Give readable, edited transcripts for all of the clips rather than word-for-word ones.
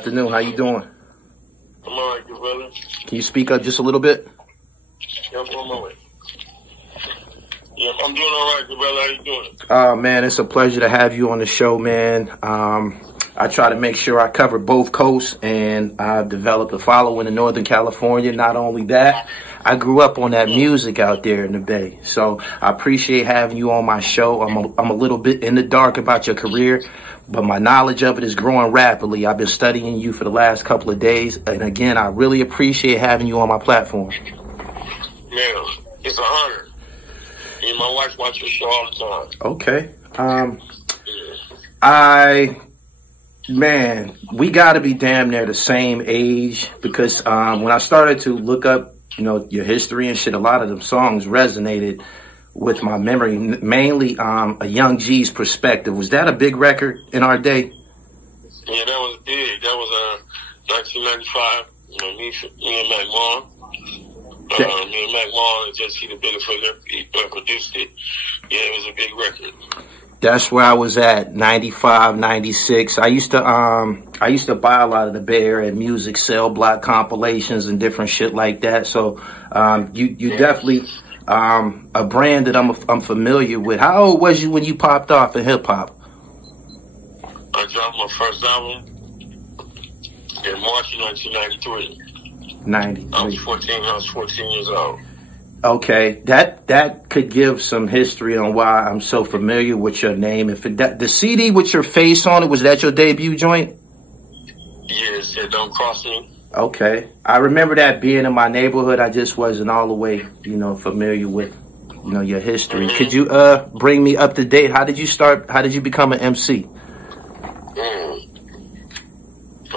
Afternoon, how you doing? I'm alright, good brother. Can you speak up just a little bit? Yeah, for a moment. Yeah, I'm doing alright, good brother. How you doing? Oh man, it's a pleasure to have you on the show, man. I try to make sure I cover both coasts, and I've developed a following in Northern California. Not only that, I grew up on that music out there in the Bay. So I appreciate having you on my show. I'm a little bit in the dark about your career, but my knowledge of it is growing rapidly. I've been studying you for the last couple of days. And again, I really appreciate having you on my platform. Man, it's an honor. Me and my wife watch your show all the time. Okay. Man, we got to be damn near the same age, because when I started to look up, your history and shit, a lot of them songs resonated with my memory, mainly a Young G's perspective. Was that a big record in our day? Yeah, that was big. That was 1995. Me and Mac Marv. Me and Mac Marv and JT The Bigga Figga, he produced it. Yeah, it was a big record. That's where I was at, 95, 96. I used to buy a lot of the Bay Area music cell block compilations and different shit like that. So you definitely a brand that I'm familiar with. How old was you when you popped off in hip hop? I dropped my first album in March of 1993. 93. I was 14 years old. Okay, that could give some history on why I'm so familiar with your name. If the CD with your face on it, was that your debut joint? Yeah, it said "Don't Cross Me." Okay, I remember that being in my neighborhood. I just wasn't all the way, familiar with, your history. Mm-hmm. Could you bring me up to date? How did you start? How did you become an MC? I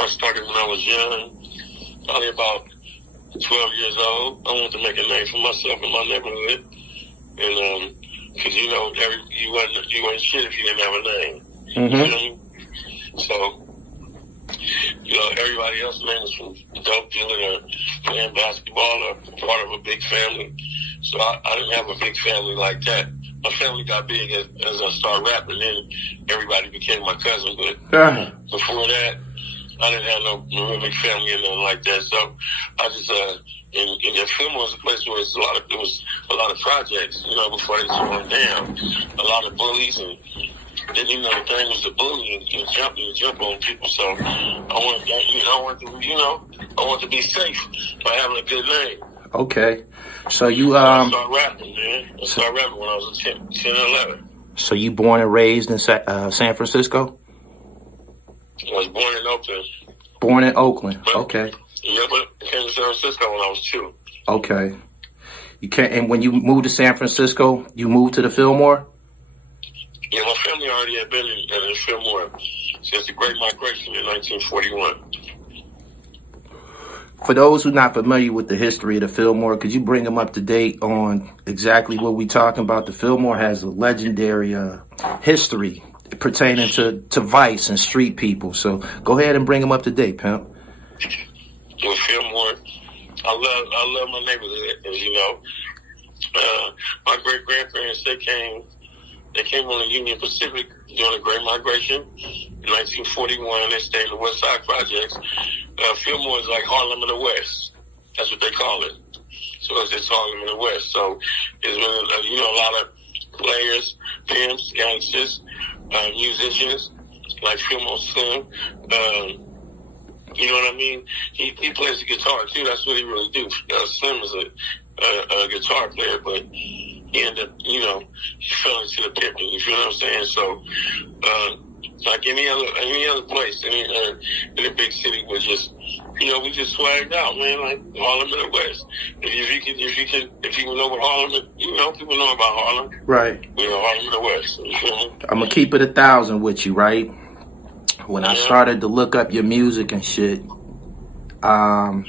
started when I was young, probably about 12 years old. I wanted to make a name for myself in my neighborhood, and because you wasn't shit if you didn't have a name. Mm-hmm. You know what I mean? So everybody else's name was from dope dealing or playing basketball or part of a big family. So I didn't have a big family like that. My family got big as I started rapping, then everybody became my cousin. But before that, I didn't have no big family or nothing like that. So I just and Fillmore was a place where there was a lot of projects, before they tore them down. A lot of bullies, and then the thing was to bully and jump on people. So I wanted to be safe by having a good name. Okay. So you I started rapping, man. I started rapping when I was 10 or 11. So you born and raised in San Francisco? I was born in Oakland. Born in Oakland. Okay. Yeah, but I came to San Francisco when I was 2. Okay. And when you moved to San Francisco, you moved to the Fillmore? Yeah, my family already had been in Fillmore since the Great Migration in 1941. For those who are not familiar with the history of the Fillmore, could you bring them up to date on exactly what we're talking about? The Fillmore has a legendary history pertaining to vice and street people. So go ahead and bring them up to date, pimp. With Fillmore, I love my neighborhood, as you know. My great grandparents, they came on the Union Pacific during the Great Migration in 1941. They stayed in the West Side Projects. Fillmore is like Harlem in the West. That's what they call it. So it's just Harlem in the West. So there's been a lot of players, pimps, gangsters, musicians like Fillmore Slim. You know what I mean? He plays the guitar too. That's what he really do. Slim is a guitar player, but he ended up, he fell into the pimping. You feel what I'm saying? So, like any other place, in a big city, we just swagged out, man. Like Harlem in the West. If you know what Harlem is, people know about Harlem, right? Harlem in the West. You feel me? I'm gonna keep it 1,000 with you, right? When I started to look up your music and shit, of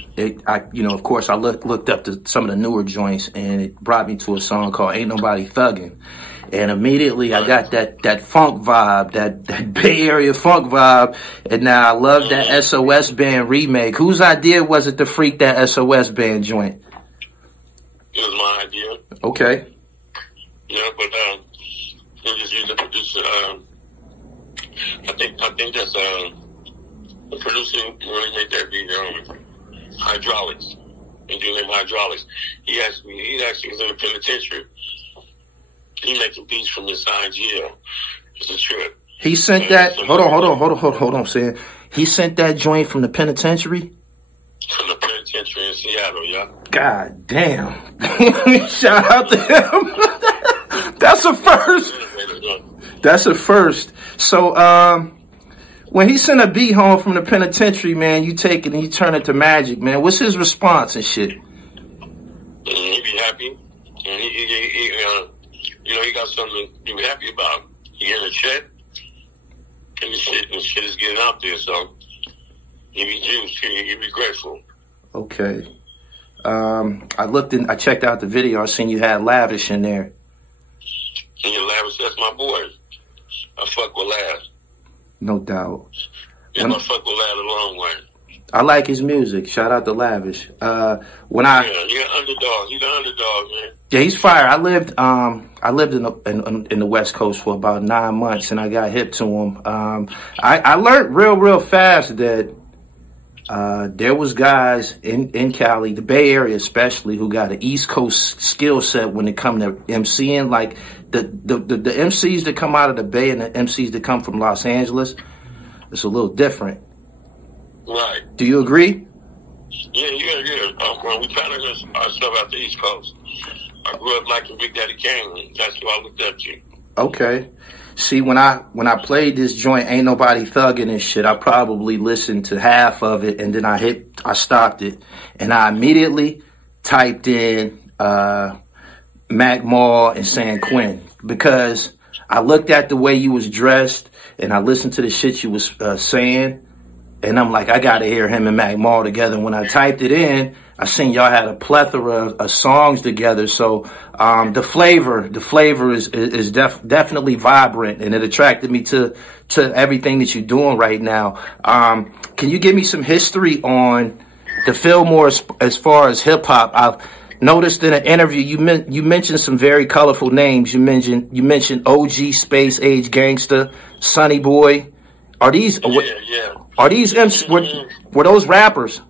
course, I looked up to some of the newer joints, and it brought me to a song called "Ain't Nobody Thuggin'," and immediately I got that funk vibe, that Bay Area funk vibe, and now I love that SOS Band remake. Whose idea was it to freak that SOS Band joint? It was my idea. Okay. Yeah, but we just used the producer. I think that's The producer really made that beat, Hydraulics. And do name Hydraulics. He actually was in the penitentiary. He making beats from inside jail. It's a trip. He sent that. Hold on, Sam. He sent that joint from the penitentiary. From the penitentiary in Seattle, yeah. God damn. Shout out to him. That's a first. That's a first. So, when he sent a beat home from the penitentiary, man, you take it and you turn it to magic, man. What's his response and shit? He be happy. And he got something to be happy about. He getting a check. And the shit is getting out there, so he be juiced. He be grateful. Okay. I checked out the video. I seen you had Lavish in there. Yeah, Lavish, that's my boy. I fuck with Lav. No doubt. Yeah, I fuck with Lav a long way. I like his music. Shout out to Lavish. You're an underdog. He's the underdog, man. Yeah, he's fire. I lived in the West Coast for about 9 months, and I got hip to him. I learned real fast that there was guys in Cali, the Bay Area especially, who got an East Coast skill set when it come to MCing. Like the MCs that come out of the Bay and the MCs that come from Los Angeles, it's a little different. Right. Do you agree? Yeah. We patterned ourselves out the East Coast. I grew up liking Big Daddy Kane. That's who I looked up to. Okay. See, when I played this joint, Ain't Nobody Thuggin' and shit, I probably listened to half of it, and then I stopped it, and I immediately typed in Mac Mall and San Quinn, because I looked at the way you was dressed, and I listened to the shit you was saying, and I'm like, I gotta hear him and Mac Mall together. When I typed it in, I seen y'all had a plethora of songs together. So the flavor is definitely vibrant, and it attracted me to everything that you're doing right now. Can you give me some history on the Fillmore as far as hip hop? I've noticed in an interview you mentioned some very colorful names. You mentioned OG, Space Age Gangsta, Sonny Boy. Are these Are these were those rappers?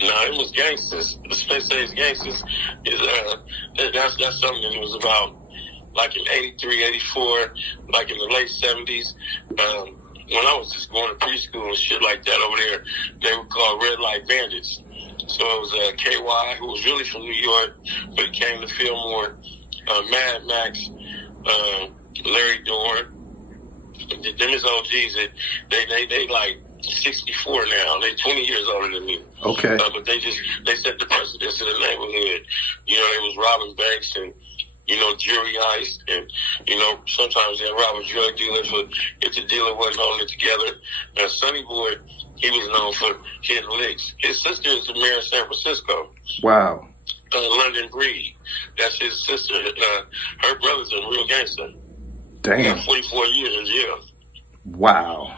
No, it was gangsters. The Space Age Gangsters is that's something that was about like in 83, 84, like in the late 70s. When I was just going to preschool and shit like that over there, they were called Red Light Bandits. So it was KY, who was really from New York, but he came to Fillmore, Mad Max, Larry Dorn. Them is OGs that they like 64 now. They 20 years older than me. Okay. But they set the precedence in the neighborhood. You know, they was robbing banks and, you know, jury heist, and, you know, sometimes they robbing drug dealers if the dealer wasn't holding it together. And Sonny Boy, he was known for hitting licks. His sister is the mayor of San Francisco. Wow. London Breed. That's his sister. Her brother's a real gangster. Damn. He got 44 years in jail. Wow.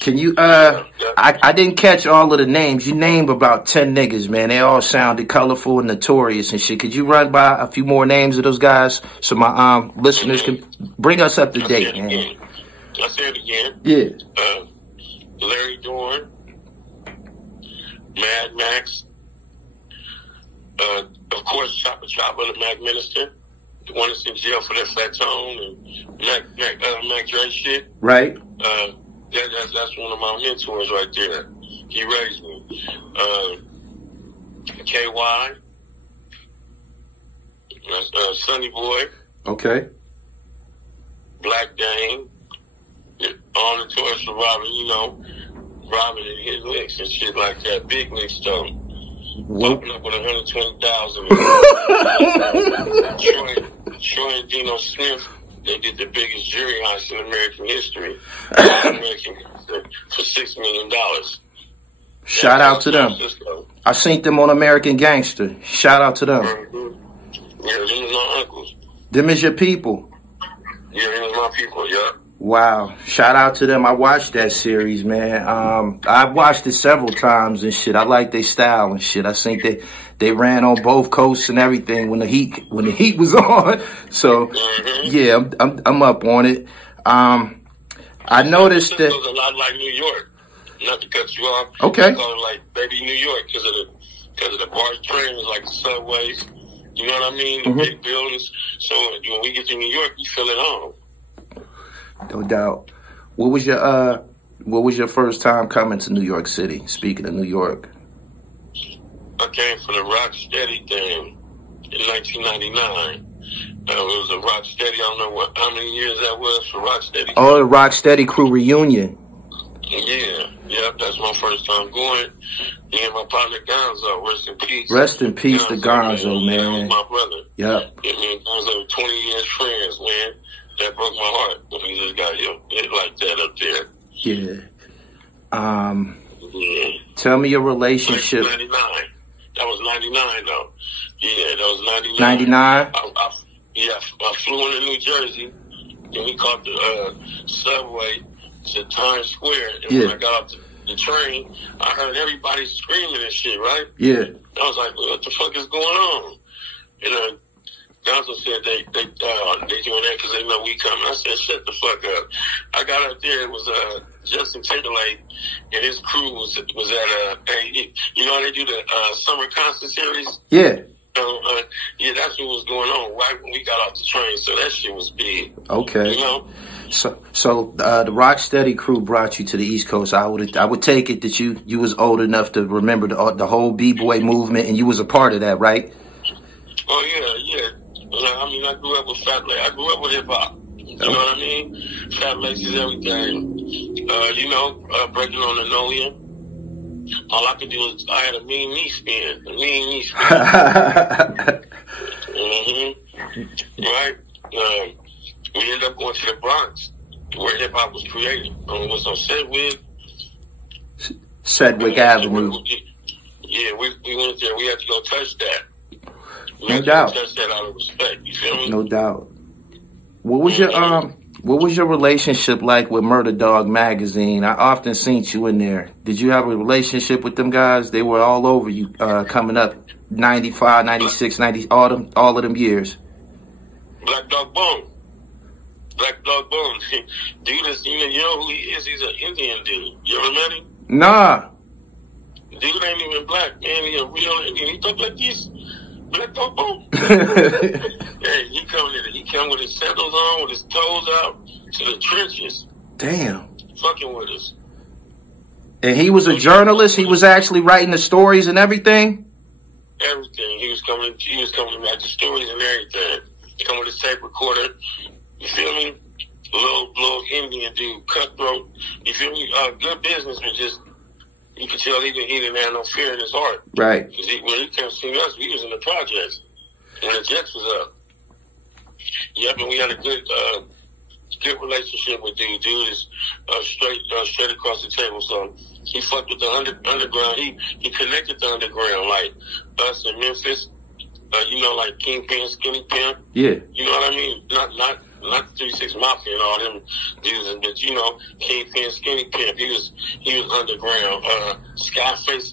Can you, I didn't catch all of the names. You named about 10 niggas, man. They all sounded colorful and notorious and shit. Could you run by a few more names of those guys so my listeners can bring us up to date, man? I'll say it again. Yeah. Larry Dorn, Mad Max, of course, Chopper, the Mac Minister, the one that's in jail for that fat tone and Mac Dre shit. Right. That's one of my mentors right there. He raised me. KY, Sonny Boy. Okay. Black Dane. All the toys for robbing, you know, robbing and his licks and shit like that. Big licks though. Popping up with 120,000. Troy and Dino Smith, they did the biggest jury heist in American history. For $6 million. Shout out to them. I seen them on American Gangster. Shout out to them. Mm-hmm. Yeah, them is my uncles. Them is your people. Yeah, them is my people, yeah. Wow. Shout out to them. I watched that series, man. I've watched it several times and shit. I like their style and shit. I think they ran on both coasts and everything when the heat was on. So yeah, I'm up on it. I noticed that it was a lot like New York. not to cut you off. Okay. They call it like Baby New York because of the BART trains, like the subways. You know what I mean? The big buildings. So when we get to New York, you feel it home. No doubt. What was your first time coming to New York City? Speaking of New York, I came for the Rocksteady thing in 1999. It was a Rocksteady. I don't know how many years that was for Rocksteady. Oh, the Rocksteady crew reunion. Yeah, that's my first time going. Me and my partner Gonzo, rest in peace. Rest in peace to Gonzo, man. That was my brother. Yep. Yeah, me and Gonzo were 20 years friends, man. That broke my heart when he just got hit like that up there. Yeah. Tell me your relationship. 99. That was 99 though. Yeah, that was 99. 99? I flew into New Jersey and we caught the subway to Times Square. And when I got off the train, I heard everybody screaming and shit, right? Yeah. I was like, what the fuck is going on? And Gonzo said they doing that because they know we coming. I said, shut the fuck up. I got up there, it was Justin Timberlake and his crew was at you know they do the summer concert series? Yeah. Yeah, that's what was going on right when we got off the train. So that shit was big. Okay. You know? So the Rocksteady crew brought you to the East Coast. I would take it that you was old enough to remember the whole B-boy movement, and you was a part of that, right? Oh yeah. I mean, I grew up with Fat Laces. I grew up with hip hop. You know what I mean? Fat Laces, everything. You know, breaking on the Nolia. All I could do is I had a mean knee spin. Right? We ended up going to the Bronx, where hip hop was created. It was on Sedgwick Avenue. Yeah, we went there. We had to go touch that. No doubt. Touch that out of respect. You feel me? No doubt. What was your relationship like with Murder Dog Magazine? I often seen you in there. Did you have a relationship with them guys? They were all over you coming up 95, 96, 90, all of them years. Black Dog Bone. Dude is, you know who he is? He's an Indian dude. You ever met him? Nah. Dude ain't even black, man. He's a real Indian. He talk like this. Black Dog Bone. Hey, he come with his sandals on, with his toes out, to the trenches. Damn. Fucking with us. And he was a journalist? He was actually writing the stories and everything? Everything. He was coming to write the stories and everything. Come with his tape recorder. You feel me? Little Indian dude, cutthroat. You feel me? Good businessman, just, you could tell he didn't have no fear in his heart. Right. Because when he came to see us, we was in the projects. When the Jets was up. Yep, and we had a good relationship with dude. Dude is straight across the table. So he fucked with the underground. He connected the underground, like us in Memphis. You know, like Kingpin, Skinny Pimp. Yeah. You know what I mean? Not 3-6 Mafia and all them dudes, but you know, Kingpin, Skinny Pimp. He was underground. Scarface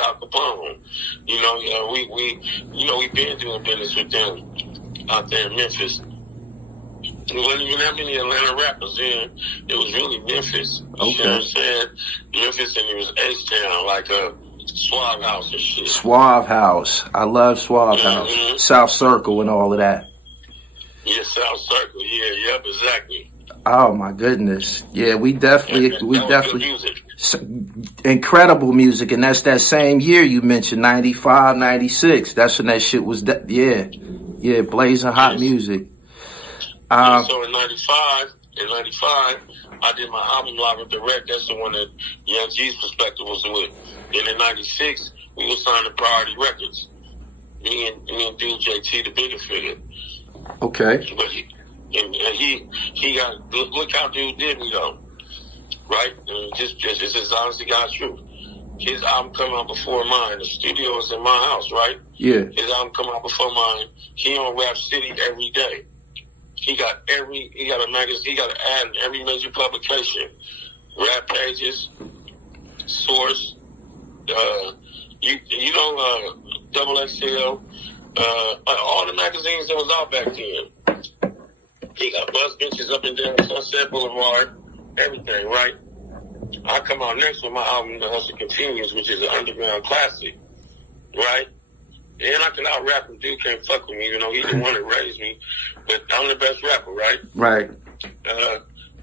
Al Capone. You know, we been doing business with them out there in Memphis. There wasn't even that many Atlanta rappers then. It was really Memphis. Okay. You know what I'm saying? Memphis, and it was H-Town, like Suave House and shit. Suave House. I love Suave House. South Circle and all of that. Yeah, South Circle. Yeah, yep, exactly. Oh my goodness. Yeah, we definitely good music. Incredible music, and that's that same year you mentioned, 95, 96. That's when that shit was blazing hot music. So in 95, I did my album Live and Direct. That's the one that Young G's Perspective was with. Then in 96, we were signed to Priority Records. Me and dude JT The Bigga Figga. Okay. But he got, look how dude did me though. Right? And just as honest to God's truth. His album come out before mine. The studio is in my house, right? Yeah. His album come out before mine. He on Rap City every day. He got a magazine, he got an ad in every major publication. Rap Pages, Source, Double XL, all the magazines that was out back then. He got bus benches up and down Sunset Boulevard, everything, right? I come out next with my album, The Hustle Continues, which is an underground classic, right? And I can out-rap him. Dude can't fuck with me, you know, he's the one that raised me. But I'm the best rapper, right? Right.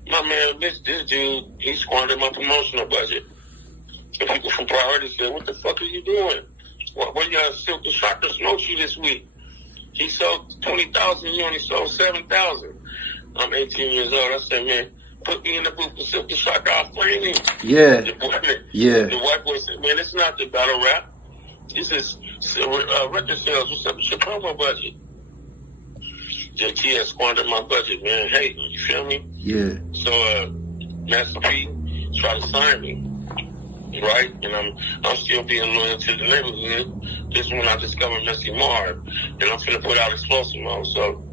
My man, this dude, he squandered my promotional budget. And people from Priority said, what the fuck are you doing? What y'all Silk the Shocker smoked you this week? He sold 20,000, you only sold 7,000. I'm 18 years old. I said, man, put me in the booth with Silk the Shocker, I'll flame him. Yeah. The white boy said, man, it's not the battle rap. This is record sales. What's up with your promo budget? JT has squandered my budget, man. Hey, you feel me? Yeah. So, Master P tried to sign me, right? And I'm still being loyal to the neighborhood. This is when I discovered Messy Marv, and I'm finna put out Explosive Mode. So,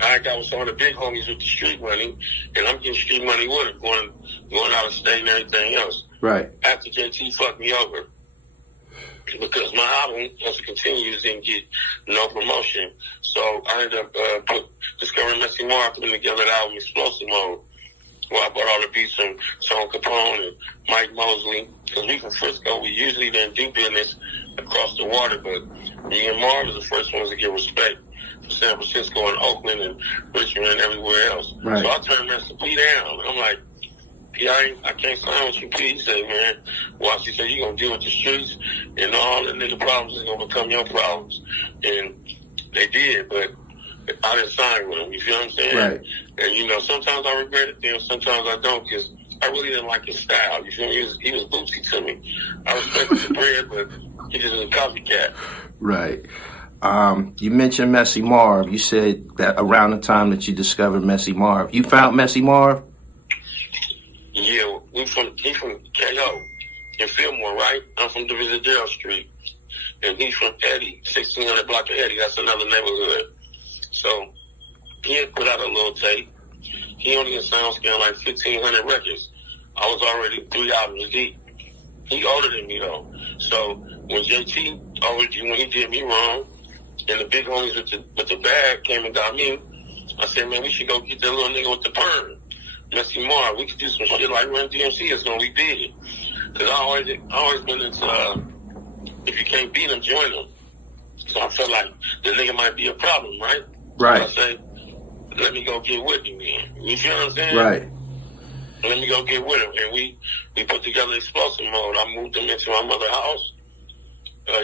I got with some of the big homies with the street money, and I'm getting street money with it, going out of state and everything else. Right. After JT fucked me over. Because my album, Hustle Continues, didn't get no promotion. So I ended up discovering Messy Marv, putting together the album Explosive Mode, where I bought all the beats from Tone Capone and Mike Mosley. Because we from Frisco, we usually didn't do business across the water, but me and Marv was the first ones to get respect for San Francisco and Oakland and Richmond and everywhere else. Right. So I turned Master P down. I'm like, I can't sign with you, P. He said, man, watch. He said, you gonna deal with the streets, and all the nigga problems is gonna become your problems. And they did, but I didn't sign with him. You feel what I'm saying? Right. And you know, sometimes I regret it, then sometimes I don't, because I really didn't like his style. You feel me? He was bootsy to me. I respected the bread, but he just was a copycat. Right. You mentioned Messy Marv. You said that around the time that you discovered Messy Marv, you found Messy Marv? Yeah, he from KO in Fillmore, right? I'm from Division Dale Street. And he's from Eddie, 1600 block of Eddie. That's another neighborhood. So he had put out a little tape. He only in SoundScan like 1,500 records. I was already 3 albums deep. He older than me though. So when JT when he did me wrong, and the big homies with the bag came and got me, I said, man, we should go get that little nigga with the perm. Messy Marv, we could do some shit like Run DMC is gonna be big. Cause I always been into, if you can't beat them, join them. So I felt like the nigga might be a problem, right? Right. So I say, let me go get with him then. You feel what I'm saying? Right. Let me go get with him. And we put together Explosive Mode. I moved him into my mother's house.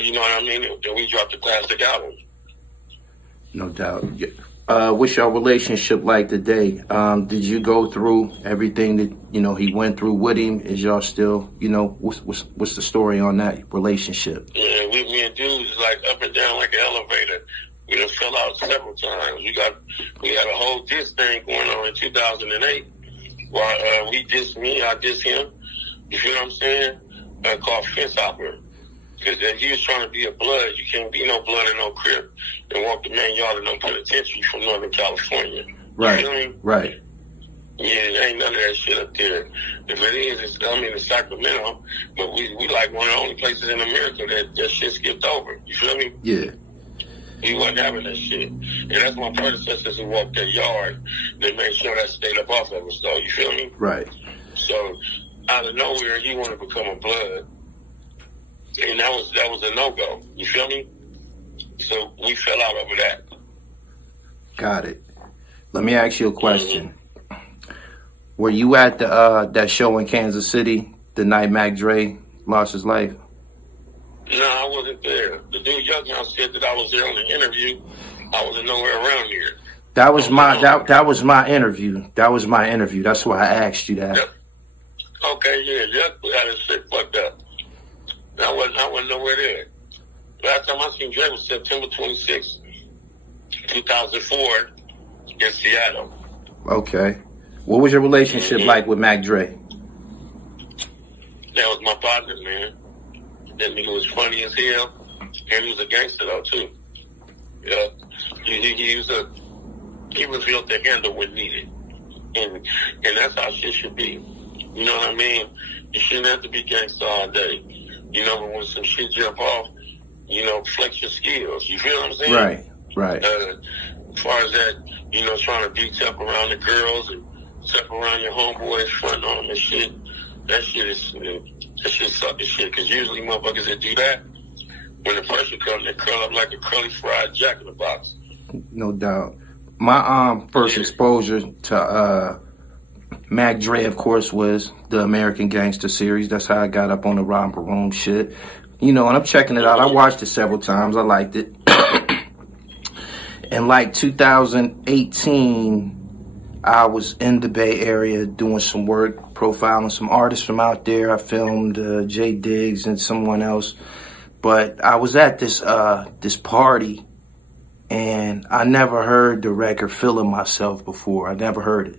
You know what I mean? And we dropped the classic album. No doubt. What's your relationship like today? Did you go through everything that, you know, he went through with him? Is y'all still, you know, what's the story on that relationship? Yeah, me and dudes like up and down like an elevator. We done fell out several times. We had a whole diss thing going on in 2008. While he dissed me, I dissed him. You feel what I'm saying? Called Fence Hopper. Because he was trying to be a blood. You can't be no blood and no crip and walk the main yard in no penitentiary from Northern California. Right. You know what I mean? Right. Yeah, ain't none of that shit up there. If it is, it's Sacramento, but we like one of the only places in America that shit skipped over. You feel me? Yeah. He wasn't having that shit. And that's my predecessors who walked that yard. They made sure that stayed up off of us, though. You feel me? Right. So, out of nowhere, he wanted to become a blood. And that was a no-go. You feel me? So, we fell out over that. Got it. Let me ask you a question. Were you at the that show in Kansas City the night Mac Dre lost his life? No, I wasn't there. The dude Young said that I was there on the interview. I wasn't nowhere around here. That was that was my interview. That was my interview. That's why I asked you that. Yep. Okay, yeah, Young had his shit fucked up. I wasn't nowhere there. Last time I seen Dre was September 26, 2004 in Seattle. Okay. What was your relationship like with Mac Dre? That was my partner, man. That nigga was funny as hell, and he was a gangster though too. Yeah, he was built to handle when needed, and that's how shit should be. You know what I mean? You shouldn't have to be gangster all day. You know, but when some shit jump off, you know, flex your skills. You feel what I'm saying? Right, right. As far as that, you know, trying to beat up around the girls and step around your homeboys, front on them and shit. that shit suck as shit. Cause usually motherfuckers that do that, when the pressure comes, they curl up like a curly fried Jack in the Box. No doubt. My first exposure to Mac Dre, of course, was the American Gangster series. That's how I got up on the Romper Room shit. You know, and I'm checking it out. I watched it several times. I liked it. In like 2018, I was in the Bay Area doing some work, profiling some artists from out there. I filmed Jay Diggs and someone else. But I was at this party, and I never heard the record Feeling Myself before. I never heard it.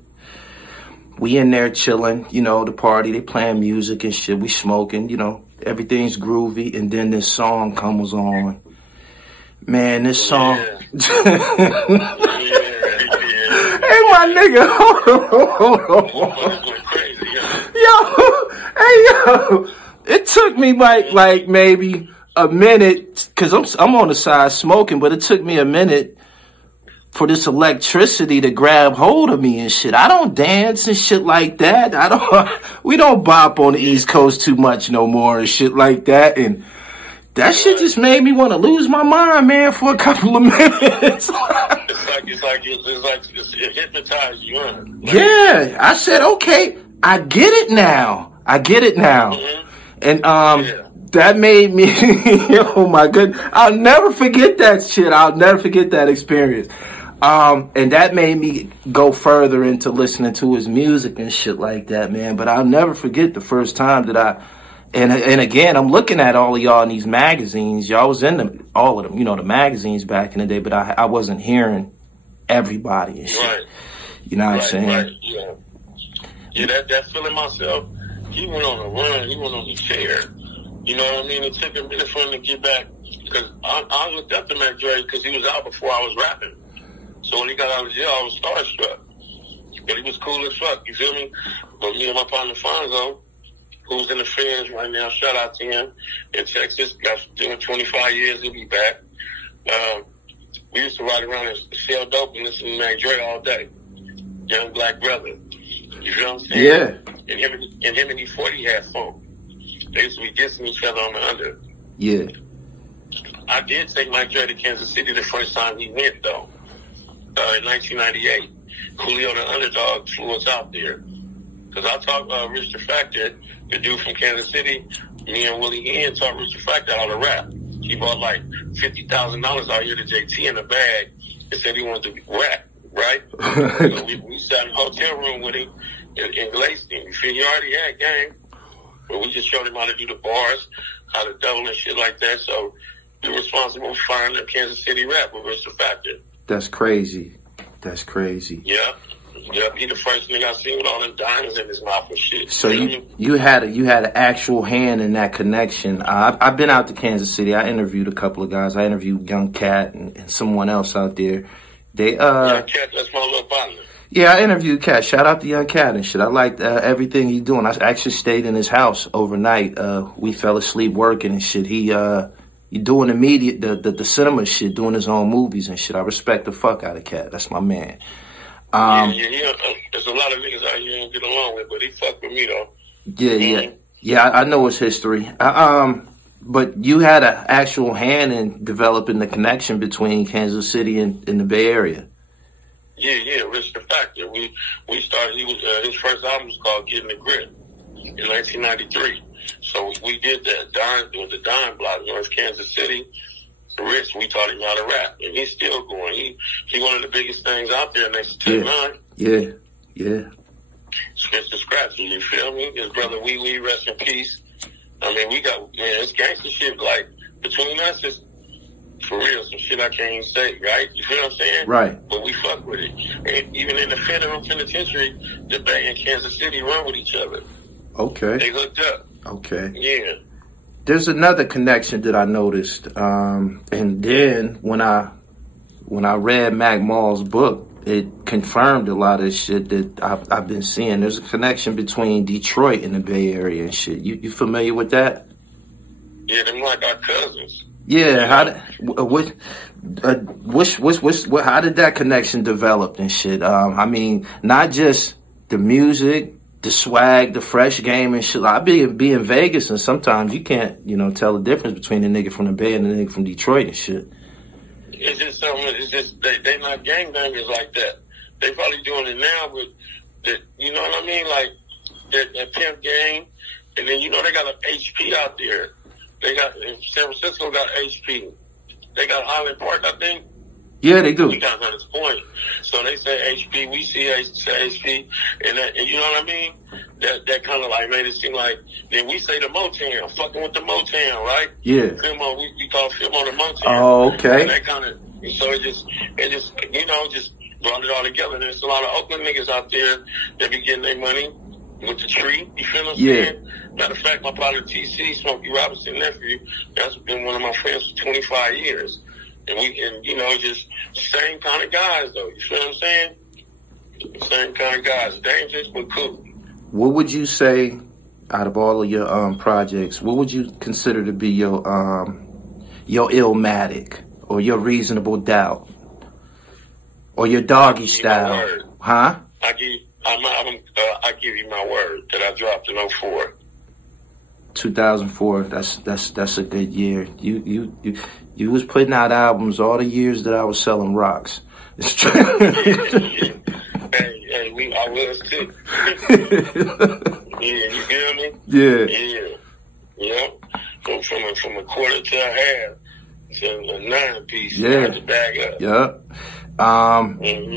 We in there chilling, you know, the party, they playing music and shit. We smoking, you know, everything's groovy. And then this song comes on. Man, this song. Yeah. Hey, my nigga, hold on. Yo, hey, yo. It took me like maybe a minute, cause I'm on the side smoking, but it took me a minute for this electricity to grab hold of me and shit. I don't dance and shit like that. We don't bop on the East Coast too much no more and shit like that. And that shit just made me want to lose my mind, man, for a couple of minutes. It hypnotized you, huh? Yeah, I said, okay, I get it now. Mm-hmm. And that made me, oh my goodness, I'll never forget that shit. I'll never forget that experience. And that made me go further into listening to his music and shit like that, man. But I'll never forget the first time that and again, I'm looking at all of y'all in these magazines. Y'all was in all of them, you know, the magazines back in the day, but I wasn't hearing everybody and shit. Right. You know what I'm saying? Right. Yeah, that Feeling Myself, he went on a run, he went on the chair. You know what I mean? It took a minute for him to get back, because I looked up to Mac Dre because he was out before I was rapping. So when he got out of jail, I was starstruck. But he was cool as fuck, you feel me? But me and my partner Fonzo, who's in the feds right now, shout out to him, in Texas, got doing 25 years, he'll be back. We used to ride around and sell dope and listen to Mac Dre all day. Young black brother. You feel what I'm saying? Yeah. And him and E40 had fun. They used to be dissing each other on the under. Yeah. I did take Mac Dre to Kansas City the first time he went, though. In 1998. Julio the Underdog flew us out there. Because I taught Rich the Factor, the dude from Kansas City, me and Willie Ian taught Rich the Factor how to rap. He bought like $50,000 out here to JT in a bag and said he wanted to rap, right? So we sat in a hotel room with him in Gleason. You feel, he already had game, but we just showed him how to do the bars, how to double and shit like that. So we're responsible for finding a Kansas City rap with Rich the Factor. That's crazy. That's crazy. Yeah. Yep, he the first nigga I seen with all them diamonds in his mouth and shit. So you had an actual hand in that connection. I've been out to Kansas City. I interviewed a couple of guys. I interviewed Young Cat and someone else out there. Young Cat, that's my little partner. Yeah, I interviewed Cat. Shout out to Young Cat and shit. I liked everything he's doing. I actually stayed in his house overnight. We fell asleep working and shit. He doing the media, the cinema shit, doing his own movies and shit. I respect the fuck out of Cat. That's my man. There's a lot of niggas out here you don't get along with, but he fuck with me though. Yeah, I know his history. But you had an actual hand in developing the connection between Kansas City and the Bay Area. Yeah, Rich the Factor. We started. He was his first album was called Getting the Grip in 1993. So we did that. The Dime Block, you know, it's Kansas City. Rich, we taught him how to rap, and he's still going. He one of the biggest things out there next to 10-9. Yeah. Scratch to scratch, you feel me? His brother Wee Wee, rest in peace. I mean, it's gangster shit, like, between us, it's for real, some shit I can't even say, right? You feel what I'm saying? Right. But we fuck with it. And even in the federal penitentiary, the Bay and Kansas City run with each other. Okay. They hooked up. Okay. Yeah. There's another connection that I noticed, and then when I read Mac Mall's book, it confirmed a lot of shit that I've been seeing. There's a connection between Detroit and the Bay Area and shit. You familiar with that? Yeah, them like our cousins. Yeah, how did that connection develop and shit? I mean, not just the music, the swag, the fresh game and shit. I be in Vegas, and sometimes you can't, you know, tell the difference between the nigga from the Bay and the nigga from Detroit and shit. It's just something. It's just they not gangbangers like that. They probably doing it now, but you know what I mean? Like that pimp game, and then you know they got an HP out there. They got San Francisco got HP. They got Highland Park, I think. Yeah, they do. We got Hunters Point. So they say HP, we say HP, and you know what I mean? That kind of like made it seem like, then we say the Motown, fucking with the Motown, right? Yeah. Fillmore, we call Fillmore the Motown. Oh, okay. And that kind of, so it just, you know, just brought it all together. And there's a lot of Oakland niggas out there that be getting their money with the tree, you feel what I'm saying? Matter of fact, my brother TC, Smokey Robinson nephew, that's been one of my friends for 25 years. And you know, just same kind of guys though, you feel what I'm saying? Same kind of guys, dangerous but cool. What would you say, out of all of your projects, what would you consider to be your Illmatic or your Reasonable Doubt or your Doggy Style? Huh? I give you my word that I dropped in 04. 2004. That's a good year. You was putting out albums all the years that I was selling rocks. It's true. Hey, I was too. Yeah, you feel me? Yeah. Yeah. From a quarter to a half to a 9-piece. Yeah. To bag up. Yeah.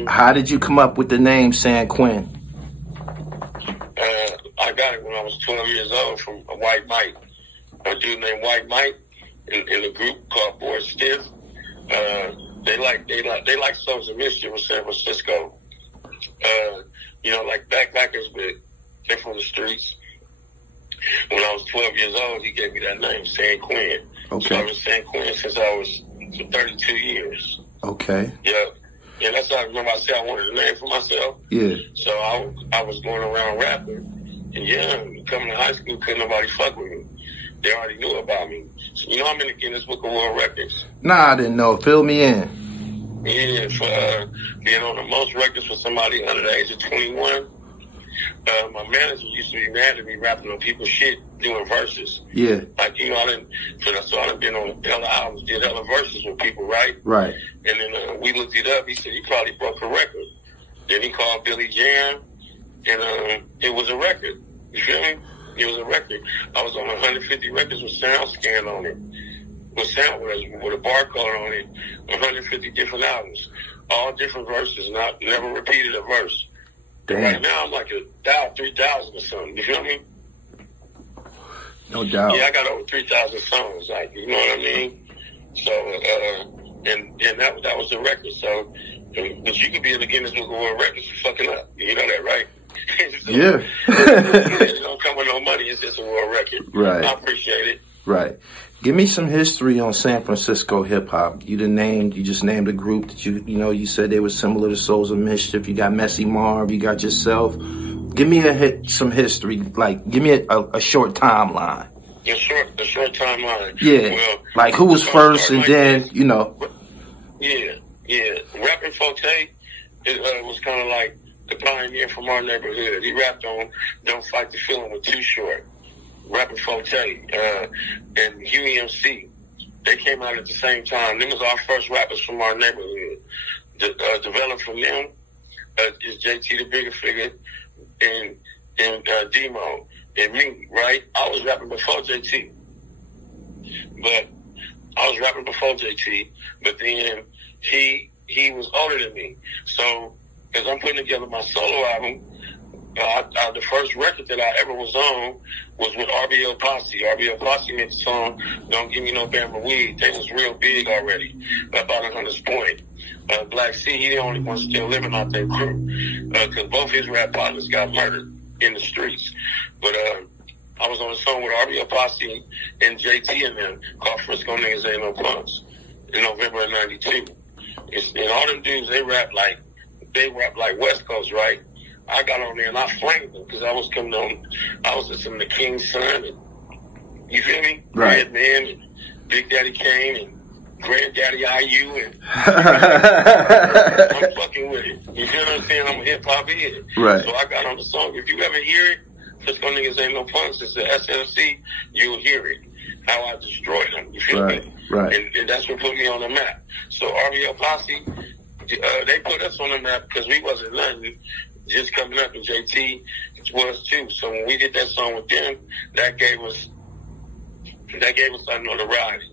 How did you come up with the name San Quinn? I got it when I was 12 years old from a White Mike. A dude named White Mike in a group called Boy Stiff. They like Sons of Mischief in San Francisco. You know, like backpackers, but they're from the streets. When I was 12 years old, he gave me that name, San Quinn. Okay. So I've been San Quinn since I was 32 years. Okay. Yeah. And that's how I remember I said I wanted a name for myself. Yeah. So I was going around rapping. And yeah, coming to high school, couldn't nobody fuck with me. They already knew about me. So, you know, I'm in the Guinness Book of World Records. Nah, I didn't know. Fill me in. Yeah, for being on the most records for somebody under the age of 21. My manager used to be mad at me rapping on people's shit, doing verses. Yeah. Like, you know, I done been on hella albums, did hella verses with people, right? Right. And then we looked it up. He said, you probably broke a record. Then he called Billy Jam, and it was a record. You feel me? It was a record. I was on 150 records with SoundScan on it. With a barcode on it, 150 different albums, all different verses, never repeated a verse. Damn. Right now I'm like 3,000 or something. You feel me? No doubt. Yeah, I got over 3,000 songs. Like, you know what I mean? So, and that was the record. So, but you could be in the Guinness Book of World Records for fucking up. You know that, right? So, yeah. It don't come with no money. It's just a world record. Right. I appreciate it. Right. Give me some history on San Francisco hip hop. You just named a group that you said they were similar to Souls of Mischief. You got Messy Marv, you got yourself. Give me some history. Like, give me a short timeline. A short timeline. Yeah. Well, like who was first, and like then this. Yeah. Rapping Forte was kind of like the pioneer from our neighborhood. He rapped on "Don't Fight the Feeling" with Too Short. Rapping Forte, and Huey MC. They came out at the same time. Them was our first rappers from our neighborhood. Developed from them is JT The Bigga Figga and Demo and me, right? I was rapping before JT. But then he was older than me. So, as I'm putting together my solo album, the first record that I ever was on was with RBL Posse. RBL Posse made the song "Don't Give Me No Bama Weed." They was real big already, about Hunters Point. Black C, he the only one still living out their crew, because both his rap partners got murdered in the streets. But I was on a song with RBL Posse and JT and them called "Frisco Niggas Ain't No Punks" in November of '92. And all them dudes, they rap like West Coast, right? I got on there and I flamed them because I was listening to King's Son and, you feel me? Right. Redman and Big Daddy Kane and Granddaddy IU, and I'm fucking with it. You feel what I'm saying? I'm a hip hop head. Right. So I got on the song. If you ever hear it, Cisco niggas ain't no fun. Since the SLC, you'll hear it. How I destroyed them. You feel me? Right. And that's what put me on the map. So RBL Posse, they put us on the map because we wasn't nothing. Just coming up, and JT was too. So when we did that song with them, that gave us our notoriety.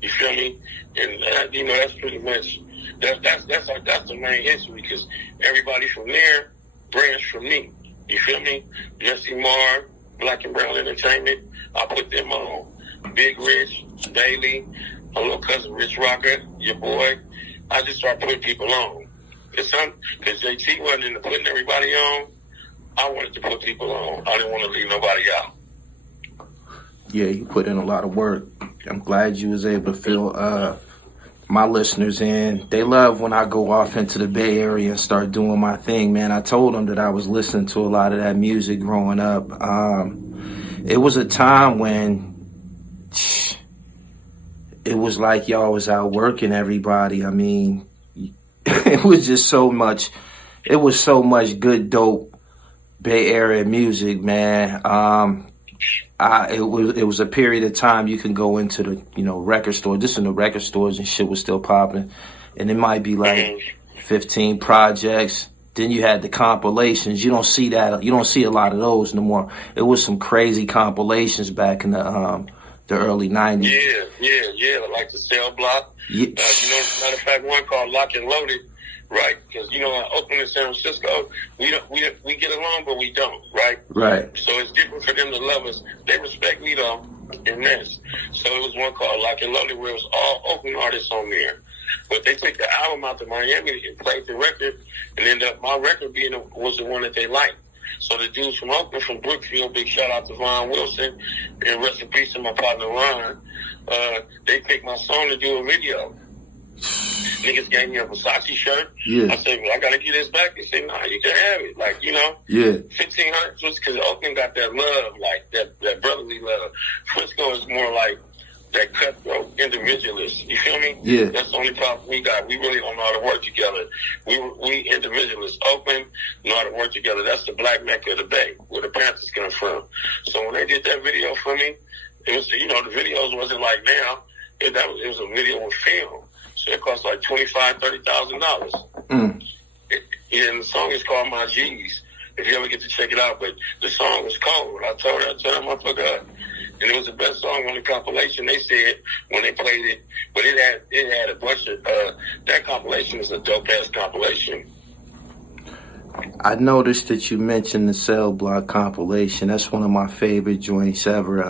You feel me? And you know, that's pretty much that's the main history, because everybody from there branched from me. You feel me? Messy Marv, Black and Brown Entertainment, I put them on. Big Rich, Bailey, my little cousin Rich Rocker, your boy. I just started putting people on. Because JT wasn't into putting everybody on. I wanted to put people on. I didn't want to leave nobody out. Yeah, you put in a lot of work. I'm glad you was able to fill my listeners in. They love when I go off into the Bay Area and start doing my thing, man. I told them that I was listening to a lot of that music growing up. It was a time when it was like y'all was out working everybody. I mean, it was just so much. It was so much good, dope Bay Area music, man. It was a period of time you can go into the, you know, record store, just in the record stores, and shit was still popping. And it might be like 15 projects. Then you had the compilations. You don't see that. You don't see a lot of those no more. It was some crazy compilations back in the early 90s. Yeah, like the Cell Block. Yeah. You know, matter of fact, one called Lock and Loaded, right? Because, you know, Oakland and San Francisco, we get along, but we don't, right? Right. So it's different for them to love us. They respect me, though, in this. So it was one called Lock and Loaded, where it was all Oakland artists on there. But they took the album out to Miami and played the record, and ended up my record was the one that they liked. So the dudes from Oakland, from Brookfield, big shout out to Ron Wilson, and rest in peace to my partner Ron, they picked my song to do a video. Niggas gave me a Versace shirt. Yeah. I said, well, I gotta get this back. They said, nah, you can have it. Like, you know. Yeah. 1,500 was because Oakland got that love, like that brotherly love. Frisco is more like that cutthroat individualist. You feel me? Yeah. That's the only problem we got. We really don't know how to work together. We individualists. Oakland know how to work together. That's the black Mecca of the Bay, where the Panthers come from. So when they did that video for me, it was, you know, the videos wasn't like now. It was a video with film. So it cost like $25,000-$30,000. And the song is called My G's. If you ever get to check it out, but the song was cold. I told her, motherfucker up. And it was the best song on the compilation, they said, when they played it. But it had a bunch of, that compilation is a dope-ass compilation. I noticed that you mentioned the Cell Block compilation. That's one of my favorite joints ever.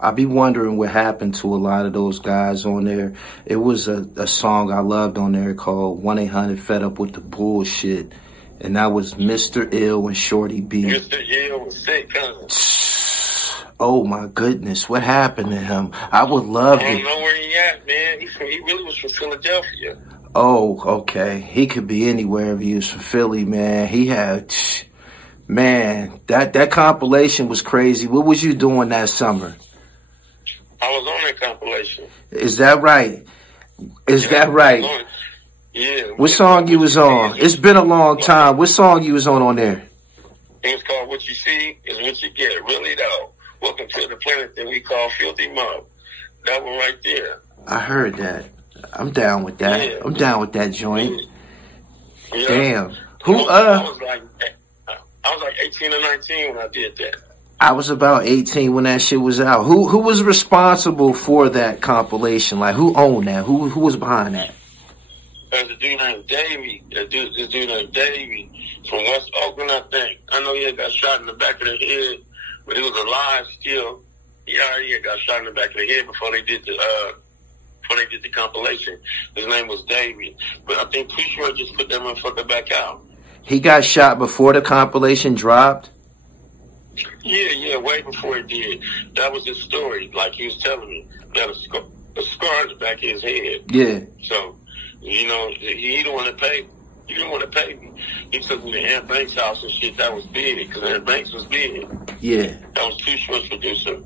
I be wondering what happened to a lot of those guys on there. It was a song I loved on there called 1-800 Fed Up With The Bullshit. And that was Mr. Ill and Shorty B. Mr. Ill was sick, cousin. Oh my goodness, what happened to him? I would love to. I don't know where he at, man. He really was from Philadelphia. Oh, okay. He could be anywhere if he was from Philly, man. He had, man, that compilation was crazy. What was you doing that summer? I was on that compilation. Is that right? That right? Yeah. What song you was on? It's been a long time. What song you was on there? It was called What You See Is What You Get. Really though. Welcome to the planet that we call Filthy Mob. That one right there. I heard that. I'm down with that. Yeah. I'm down with that joint. Yeah. Damn. I was like 18 or 19 when I did that. I was about 18 when that shit was out. Who was responsible for that compilation? Like, who owned that? Who was behind that? There's a dude named Davey. This dude named Davey from West Oakland, I think. I know he had got shot in the back of the head, but he was alive still. Yeah, he had got shot in the back of the head before they did the compilation. His name was Davey. But I think Too Short just put that motherfucker back out. He got shot before the compilation dropped? Yeah, way before it did. That was his story, like he was telling me. He had a scar in the back of his head. Yeah. So, you know, he didn't want to pay. He didn't want to pay me. He took me to Aunt Banks' house and shit. That was big, because Aunt Banks was big. Yeah. That was Too Short's producer.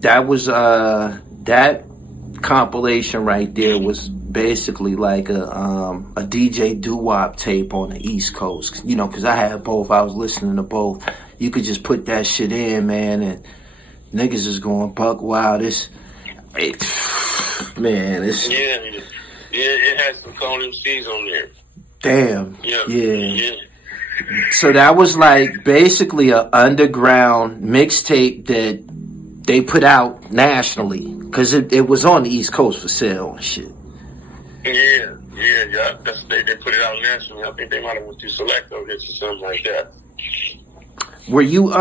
That was, that compilation right there was basically like a DJ doo-wop tape on the East Coast. You know, because I had both. I was listening to both. You could just put that shit in, man, and niggas is going buck wild. Man, it's... Yeah, it has some cold MCs on there. Damn. Yeah. So that was like basically an underground mixtape that they put out nationally because it was on the East Coast for sale and shit. Yeah. They put it out nationally. I think they might have went through Selecto hits or something like that. Were you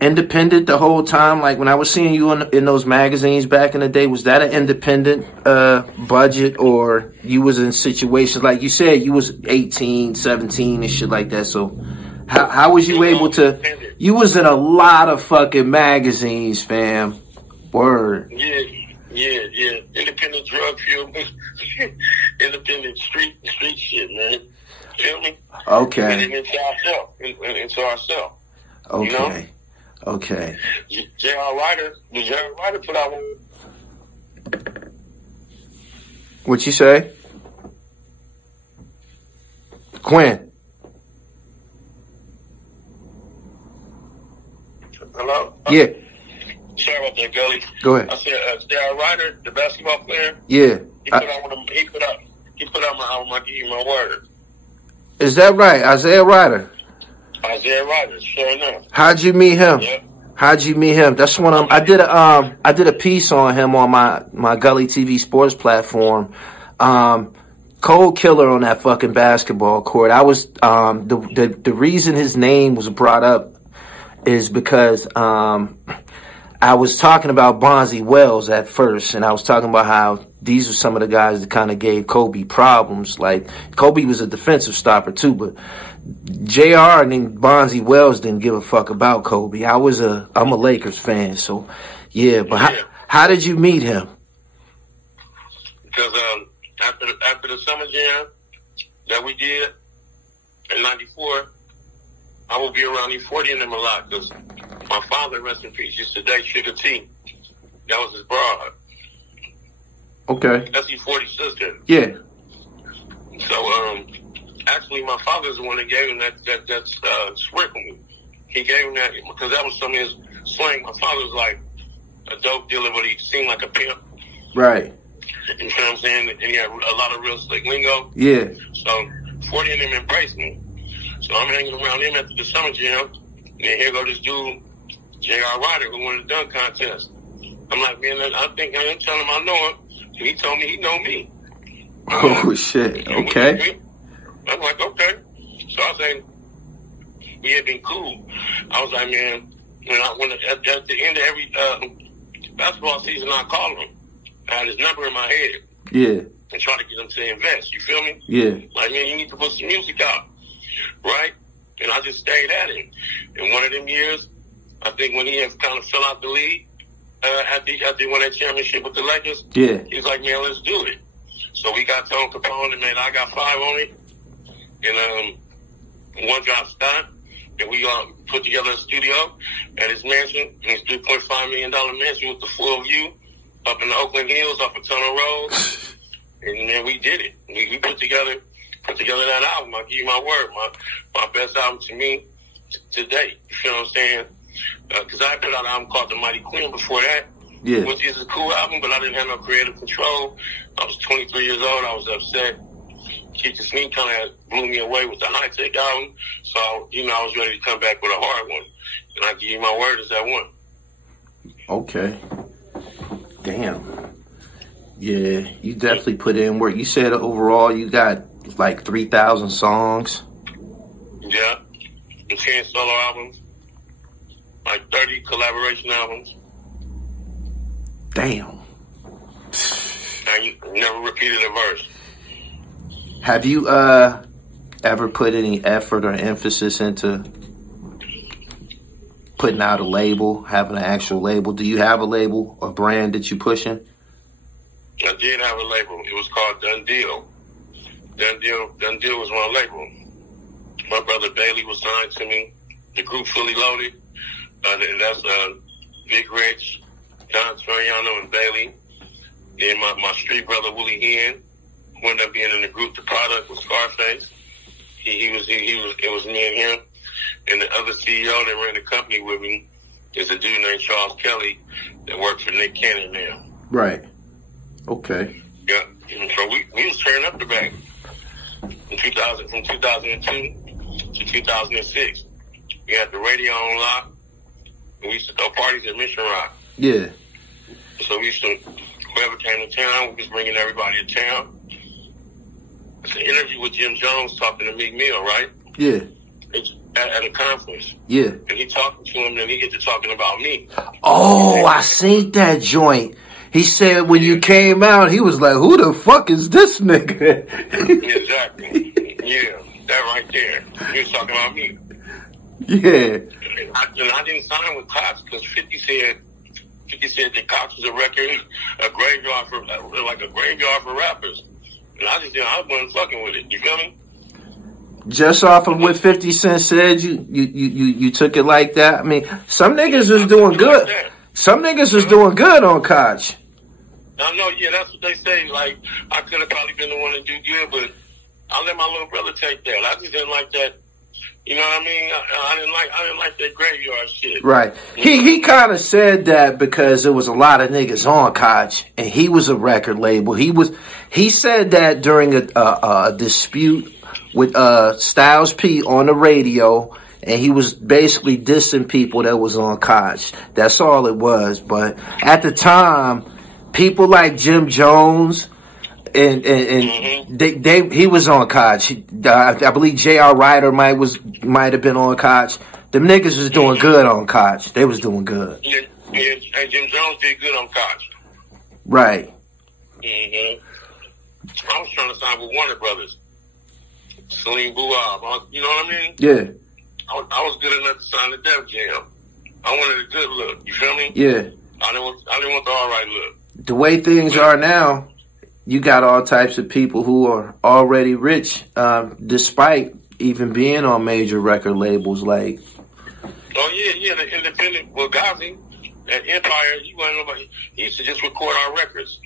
independent the whole time? Like when I was seeing you in those magazines back in the day, was that an independent budget, or you was in situations like you said you was 18, 17 and shit like that? So how was you able to? You was in a lot of fucking magazines, fam. Word. Yeah. Independent drug fuel, independent street shit, man. Feel me? Okay. And into ourselves. Okay. You know? Okay. J.R. Ryder put out one. What you say? Quinn. Hello? Yeah. Sorry about that, Gully. Go ahead. I said, J.R. Ryder, the basketball player. Yeah. He put out my album, I Give You My Word. Is that right? Isaiah Ryder? Isaiah Ryder, sure enough. How'd you meet him? Yeah. How'd you meet him? That's one I did a piece on him on my Gully TV sports platform. Cold killer on that fucking basketball court. I was the reason his name was brought up is because I was talking about Bonzi Wells at first, and I was talking about how these are some of the guys that kind of gave Kobe problems. Like, Kobe was a defensive stopper too, but JR and then Bonzi Wells didn't give a fuck about Kobe. I'm a Lakers fan, so yeah. But how did you meet him? Because after the summer jam that we did in '94, I would be around E40 and them a lot because my father, rest in peace, used to date Sugar T. That was his broad. Okay. That's E40's sister. Yeah. So, actually, my father's the one that gave him that script. He gave him that because that was some of his slang. My father was like a dope dealer, but he seemed like a pimp. Right. You know what I'm saying? And he had a lot of real slick lingo. Yeah. So 40 and them embraced me. So I'm hanging around him after the summer jam. And here go this dude, J.R. Ryder, who won the dunk contest. I'm like, man, I'm telling him I know him. So he told me he know me. Oh, shit. Okay. I'm like, okay. So I was saying, we had been cool. I was like, man, at the end of every basketball season, I called him. I had his number in my head. Yeah. And try to get him to invest. You feel me? Yeah. Like, man, you need to put some music out. Right? And I just stayed at him. And one of them years, I think when he had kind of fell out the league, after he won that championship with the Lakers, yeah, he was like, man, let's do it. So we got Tone Capone and, man, I got 5 on it. And One Drop Scott. And we put together a studio at his mansion. And his $3.5 million mansion with the full view up in the Oakland Hills off of Tunnel Road. And then we did it. We put together that album. I give you my word, my best album to me to date. You feel what I'm saying? Because I put out an album called The Mighty Queen before that, yeah, which is a cool album, but I didn't have no creative control. I was 23 years old. I was upset. Keith the Sneak kind of blew me away with the High Tech album. So, I was ready to come back with a hard one. And I give you my word is that one. Okay. Damn. Yeah, you definitely put in work. You said overall you got like 3,000 songs. Yeah. And 10 solo albums. Like 30 collaboration albums. Damn. And you never repeated a verse. Have you ever put any effort or emphasis into putting out a label, having an actual label? Do you have a label or brand that you pushing? I did have a label. It was called Done Deal. Done Deal was my label. My brother Bailey was signed to me. The group Fully Loaded. That's Big Rich, Don Soriano, and Bailey. Then my street brother Willie Hen, who ended up being in the group The Product with Scarface. It was me and him. And the other CEO that ran the company with me is a dude named Charles Kelly that works for Nick Cannon now. Right. Okay. Yeah. So we was tearing up the bank from 2002 to 2006. We had the radio on lock, and we used to throw parties at Mission Rock. Yeah. So we used to, whoever came to town, we was bringing everybody to town. It's an interview with Jim Jones talking to Meek Mill, right? Yeah. It's at a conference. Yeah. And he talking to him, and he get to talking about me. Oh, I seen that joint. He said when you came out, he was like, "Who the fuck is this nigga?" Exactly. Yeah, that right there. He was talking about me. Yeah. And I didn't sign with Cox because 50 said that Cox was a graveyard for rappers. And I wasn't fucking with it. You feel me? Just off of what 50 Cent said, you took it like that. I mean, some niggas was doing good. Some niggas was doing good on Koch. I know, yeah, that's what they say. Like, I could have probably been the one to do good, but I let my little brother take that. I just didn't like that. You know what I mean? I didn't like that graveyard shit. Right. He kind of said that because there was a lot of niggas on Koch, and he was a record label. He said that during a dispute with Styles P on the radio, and he was basically dissing people that was on Koch. That's all it was. But at the time, people like Jim Jones and he was on Koch. I believe J.R. Ryder might have been on Koch. Them niggas was doing good on Koch. They was doing good. Yeah, and Jim Jones did good on Koch. Right. I was trying to sign with Warner Brothers. Salim Bouab, you know what I mean? Yeah. I was good enough to sign the Def Jam. I wanted a good look. You feel me? Yeah. I didn't want the all right look. The way things are now, you got all types of people who are already rich, despite even being on major record labels. Like, oh yeah, the independent. Well, Ghazi at Empire, you want nobody. He used to just record our records.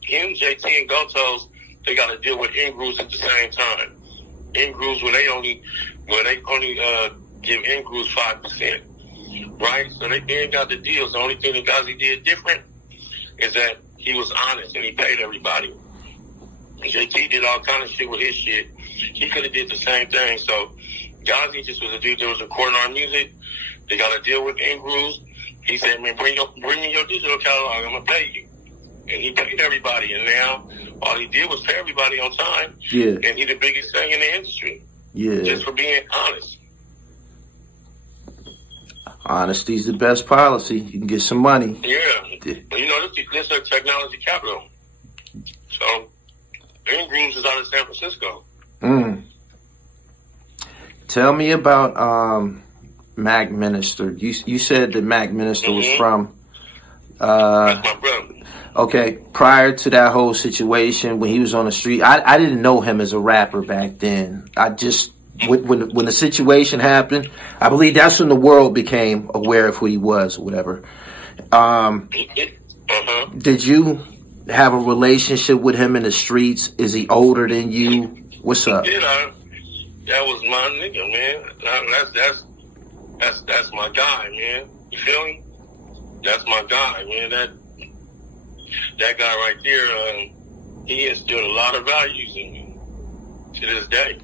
Him, JT, and Gotos, they got to deal with in-grooves at the same time. In-grooves where they only give in-grooves 5%, right? So they ain't got the deals. The only thing that Ghazi did different is that he was honest and he paid everybody. JT did all kind of shit with his shit. He could have did the same thing. So Ghazi just was a dude that was recording our music. They got to deal with in-grooves. He said, man, bring me your digital catalog. I'm going to pay you. And he paid everybody. And now all he did was pay everybody on time. Yeah. And he's the biggest thing in the industry. Yeah. Just for being honest. Honesty's the best policy. You can get some money. Yeah. But you know, this is technology capital. So, in-grooves is out of San Francisco. Tell me about Mac Minister. You said that Mac Minister was from that's my brother. Okay, prior to that whole situation when he was on the street, I didn't know him as a rapper back then. I just when the situation happened, I believe that's when the world became aware of who he was or whatever. Did you have a relationship with him in the streets? Is he older than you? What's up? That was my nigga, man. That's my guy, man. You feel me? That's my guy, man. That guy right there, he instilled a lot of values in me to this day.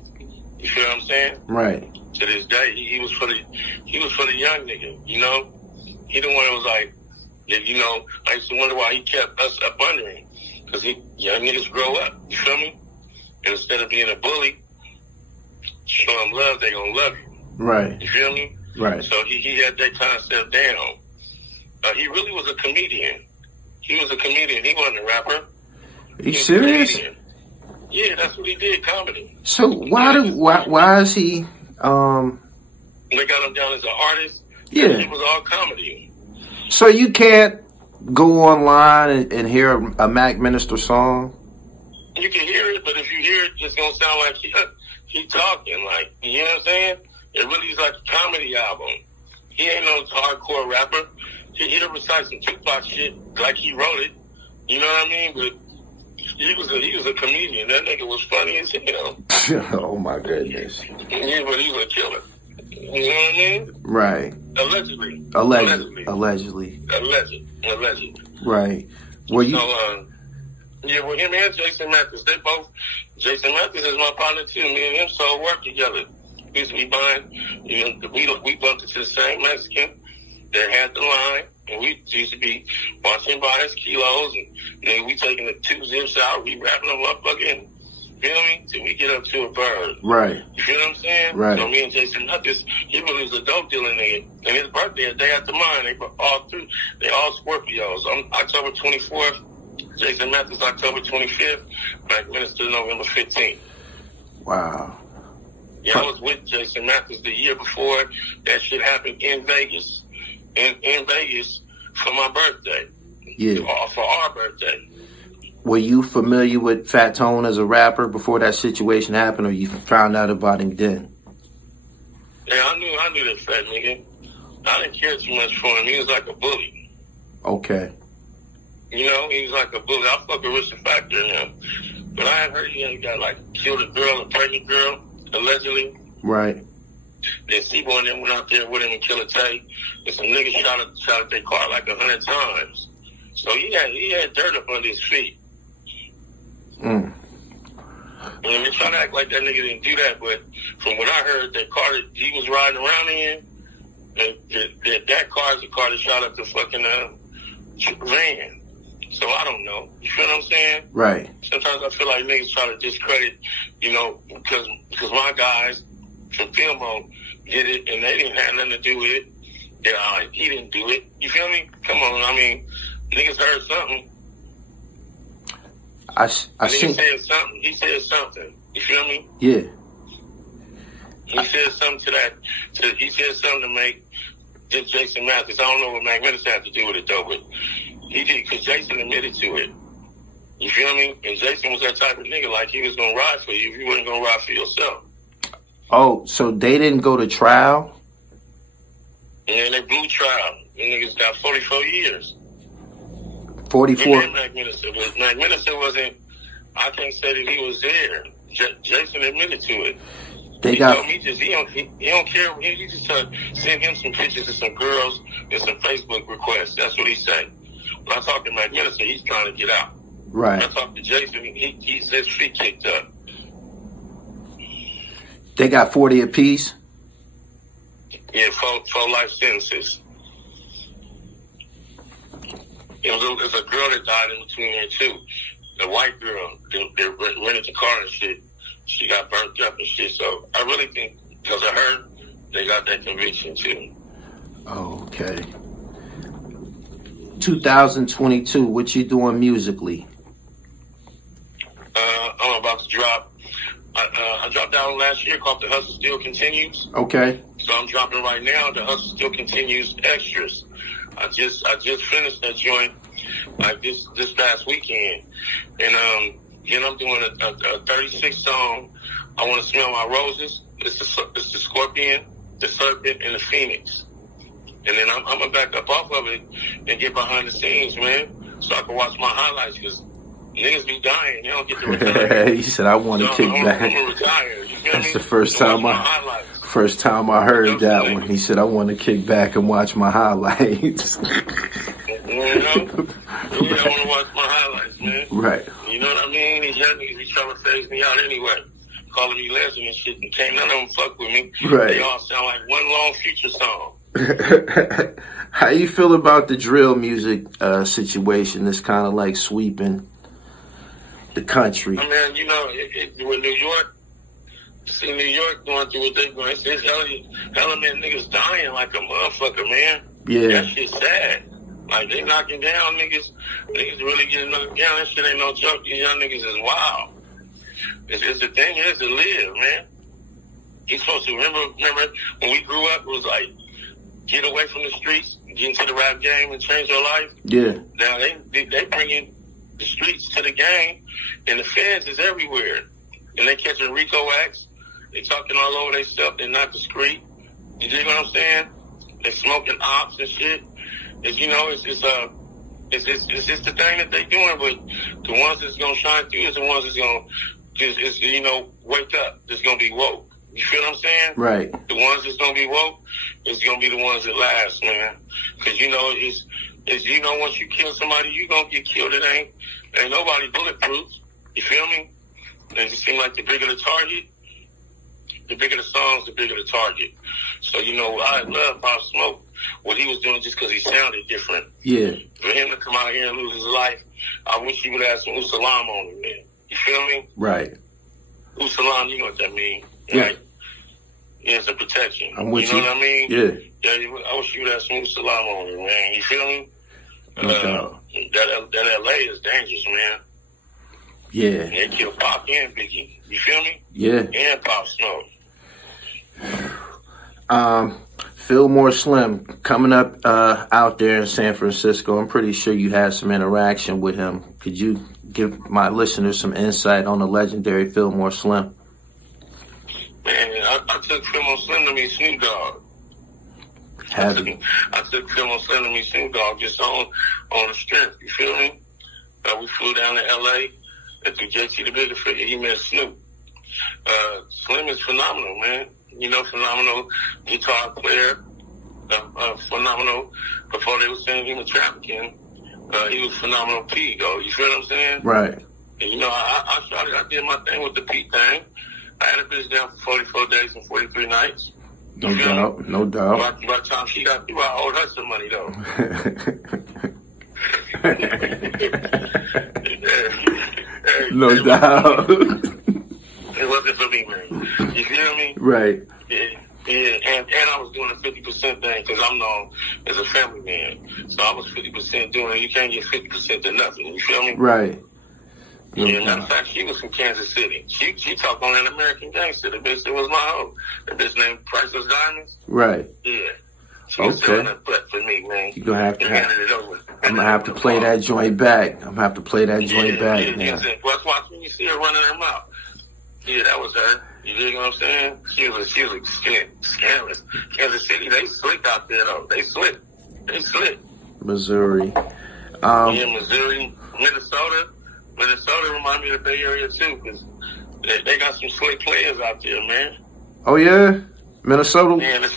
You feel what I'm saying? Right. To this day, he was for the young nigga. You know, he the one that was like, you know. I used to wonder why he kept us up under him, because young niggas grow up. You feel me? And instead of being a bully, show them love, they gonna love you. Right. You feel me? Right. So he had that concept down. He really was a comedian. He was a comedian. He wasn't a rapper. Are you serious? Yeah, that's what he did, comedy. So why is he? They got him down as an artist. Yeah, it was all comedy. So you can't go online and hear a Mac Minister song? You can hear it, but if you hear it, it's gonna sound like he talking. Like, you know what I'm saying? It really is like a comedy album. He ain't no hardcore rapper. He'll recite some Tupac shit like he wrote it. You know what I mean? But he was a comedian. That nigga was funny as hell. Oh my goodness. Yeah, but he was a killer. You know what I mean? Right. Allegedly. Alleged. Right. Well, you. So, yeah, well, him and Jason Mathis, Jason Mathis is my partner too. Me and him sold work together. We used to be buying, we bumped into the same Mexican that had the line, and we used to be watching by his kilos, and we taking the 2 zips out, we wrapping them up fucking, feel me, till we get up to a bird. Right. You feel what I'm saying? Right. So me and Jason Mathis, he really was a dope dealer nigga. And his birthday, a day after mine, they all Scorpios. I'm October 24th. Jason Mathis, October 25th. Mac Minister, November 15th. Wow. Yeah, I was with Jason Mathis the year before that shit happened in Vegas. In Vegas for my birthday. Yeah. For our birthday. Were you familiar with Fat Tone as a rapper before that situation happened, or you found out about him then? Yeah, I knew that fat nigga. I didn't care too much for him. He was like a bully. Okay. You know, he was like a bully. I fuck with Richard Factor in him. But I had heard he got like killed a pregnant girl, allegedly. Right. Then C-Boy and them went out there with him and killed a Tay. And some niggas shot at their car like 100 times. So he had dirt up under his feet. And they try to act like that nigga didn't do that, but from what I heard, that car that he was riding around in, that car is the car that shot up the fucking van. So I don't know. You feel what I'm saying? Right. Sometimes I feel like niggas try to discredit, because my guys from Fillmore did it and they didn't have nothing to do with it. He didn't do it. You feel me? Come on. I mean, niggas heard something. I think he said something. You feel me? Yeah. He said something he said something to make Jason Mathis. I don't know what Mac Minister had to do with it though, but he did, because Jason admitted to it. You feel me? And Jason was that type of nigga, like he was gonna ride for you if you wasn't gonna ride for yourself. Oh, so they didn't go to trial? Yeah, they blew trial. The niggas got 44 years. 44. Mac Minister, but Mac Minister wasn't. I can't say that he was there. Jason admitted to it. He told me he don't care. He just sent him some pictures of some girls and some Facebook requests. That's what he said. When I talk to Mac Minister, he's trying to get out. Right. When I talk to Jason, he says feet kicked up. They got 40 apiece? Yeah, 4 life sentences. There's a girl that died in between there too. The white girl, they rented the car and shit. She got burnt up and shit. So I really think because of her, they got that conviction too. Okay. 2022, what you doing musically? I'm about to drop. I dropped out last year called The Hustle Still Continues. Okay. So I'm dropping right now. The Hustle Still Continues Extras. I just finished that joint like this past weekend, and I'm doing a 36 song. I Want to Smell My Roses. It's the Scorpion, the Serpent, and the Phoenix. And then I'm gonna back up off of it and get behind the scenes, man, so I can watch my highlights, because niggas be dying. They don't get to retire. He said, I want to kick back. I'm gonna retire. You feel That's me? the first time I heard that one. He said, I want to kick back and watch my highlights. You know? Yeah, I want to watch my highlights, man. Right. You know what I mean? These young niggas be trying to phase me out anyway. Calling me legend and shit, and can't none of them fuck with me. Right. They all sound like one long Future song. How you feel about the drill music situation that's kind of like sweeping the country? I mean, with New York, see New York going through what they're going through. It's hella man niggas dying like a motherfucker, man. Yeah. That shit's sad. Like, they knocking down niggas. Niggas really getting knocked down. That shit ain't no joke. These young niggas is wild. It's the thing is to live, man. You supposed to remember when we grew up, it was like, get away from the streets, get into the rap game and change your life. Yeah. Now they bringing the streets to the game, and the feds is everywhere. And they catching Rico acts. They talking all over they stuff. They're not discreet. You dig what I'm saying? They smoking ops and shit. It's it's just the thing that they doing, but the ones that's gonna shine through is the ones that's gonna wake up. That's gonna be woke. You feel what I'm saying? Right. The ones that's gonna be woke is gonna be the ones that last, man. Cause once you kill somebody, you gonna get killed. It ain't nobody bulletproof. You feel me? And it seems like the bigger the target, the bigger the songs, the bigger the target. So, I love Pop Smoke, what he was doing just because he sounded different. Yeah. For him to come out here and lose his life, I wish he would have some Usalam on him, man. You feel me? Right. Usalam, you know what that means. Yeah. Right? Yeah, it's a protection. I'm with you. You know what I mean? Yeah. Yeah, I wish you would have some Usalam on him, man. You feel me? No doubt. That LA is dangerous, man. Yeah. They kill Pop and Biggie. You feel me? Yeah. And Pop Smoke. Fillmore Slim coming up out there in San Francisco. I'm pretty sure you had some interaction with him. Could you give my listeners some insight on the legendary Fillmore Slim? Man, I took Fillmore Slim to meet Snoop Dogg. I took Fillmore Slim to meet Snoop Dogg just on the strength. You feel me? We flew down to L.A. and through JT The Bigga Figga, he met Snoop. Slim is phenomenal, man. Phenomenal guitar player. Phenomenal. Before they were saying he was trafficking, he was phenomenal P, though. You feel what I'm saying? Right. And, I did my thing with the P thing. I had a bitch down for 44 days and 43 nights. No doubt. No doubt. By the time she got through, I owed her some money, though. No doubt. It wasn't for me, man. You feel me? Right. Yeah. And I was doing a 50% thing because I'm known as a family man. So I was 50% doing it. You can't get 50% to nothing. You feel me? Right. Yeah, matter of fact, she was from Kansas City. She talked on that American Gangster. The bitch that was my hoe. The bitch named Priceless Diamonds. Right. Yeah. She was selling that butt for me, man. You're gonna have to handed it over. I'm gonna have to play that joint back. I'm gonna have to play that joint back. Yeah. Well, that's why when you see her running her mouth. Yeah, that was her. You dig what I'm saying? She was scandalous. Kansas City, they slick out there though. They slick. Missouri. Missouri, Minnesota. Minnesota remind me of the Bay Area too, because they got some slick players out there, man. Oh yeah, Minnesota. Yeah, there's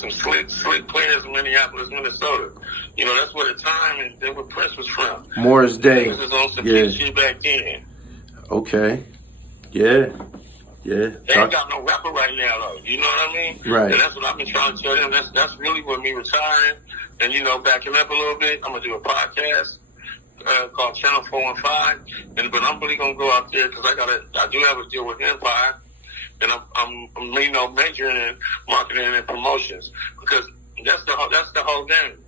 some slick players in Minneapolis, Minnesota. That's where the time and then where Prince was from. Morris Day. He was on some shit back then. Okay. Yeah. They ain't got no rapper right now, though. You know what I mean? Right. And that's what I've been trying to tell them. That's really what me retiring and, backing up a little bit. I'm going to do a podcast called Channel 415. But I'm really going to go out there because I do have a deal with Empire. And I'm majoring in marketing and promotions because that's the whole game.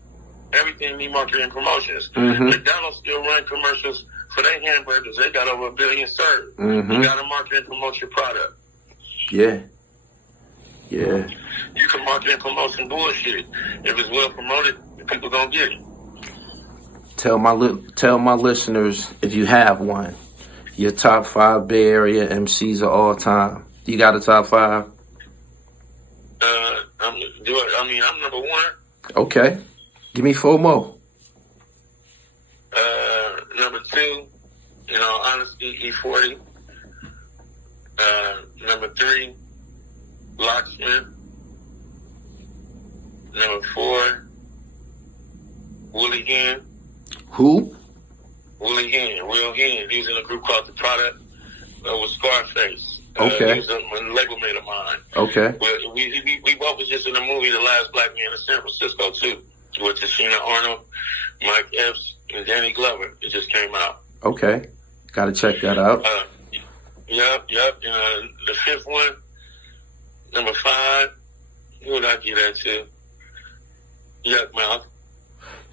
Everything need marketing and promotions. Mm-hmm. McDonald's still run commercials for their hamburgers. They got over 1 billion served. Mm-hmm. You got to market and promote your product. Yeah. You can market and promote some bullshit. If it's well promoted, people gonna get it. Tell my listeners, if you have one, your top 5 Bay Area MCs of all time. You got a top 5? I'm number 1. Okay. Give me 4 more. Number 2, Honesty, E40. Number 3, Locksmith. Number 4, Willie Hen. Who? Willie Hen, Will Hen. He was in a group called The Product with Scarface. Okay. He was a label mate of mine. Okay. We both was just in the movie The Last Black Man in San Francisco, too, with Tashina Arnold, Mike Epps, and Danny Glover. It just came out. Okay. Got to check that out. Yep. The 5th one, number 5, who would I give that to? Yuck Mouth.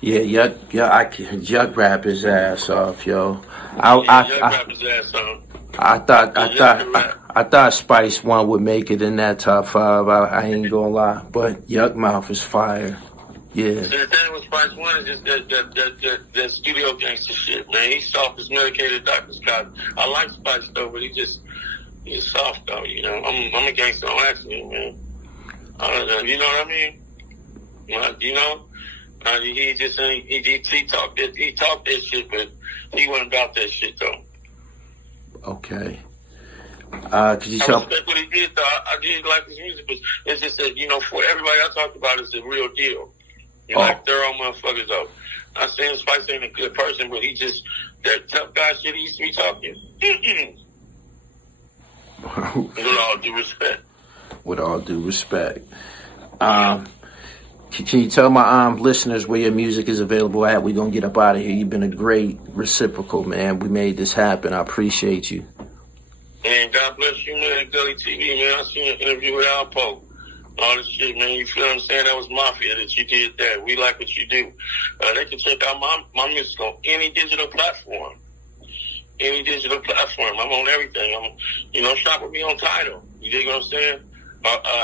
Yeah, Yuck rap his ass off, yo. Rap his ass off. I thought Spice One would make it in that top 5. I ain't gonna lie, but Yuck Mouth is fire. Yeah. See, the thing with Spice One is just that studio gangster shit, man. He's soft as medicated Dr. Scott. I like Spice though, but he's soft though. I'm a gangster on accident, man. You know what I mean? He just he talked that shit, but he wasn't about that shit though. Okay. Could you tell? I respect what he did though. I did like his music, but it's just that, you know, for everybody I talked about, it's the real deal. You know, like thorough motherfuckers though. I'm saying Spice ain't a good person, but he just, that tough guy shit he used to be talking. With all due respect. With all due respect. Can you tell my listeners where your music is available at? We're going to get up out of here. You've been a great reciprocal, man. We made this happen. I appreciate you. And God bless you, man. Gully TV, man. I seen your interview with Alpo. All this shit, man. You feel what I'm saying? That was mafia that you did that. We like what you do. They can check out my music on any digital platform. Any digital platform. I'm on everything. Shop with me on Tidal. You dig what I'm saying?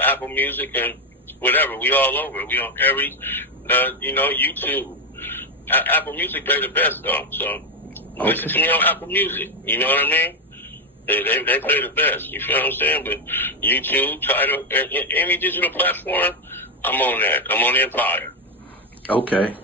Apple Music and whatever. We all over. We on every, YouTube. Apple Music play the best though. So listen to me on Apple Music. You know what I mean? They play the best. You feel what I'm saying? But YouTube, Tidal, any digital platform, I'm on that. I'm on Empire. Okay.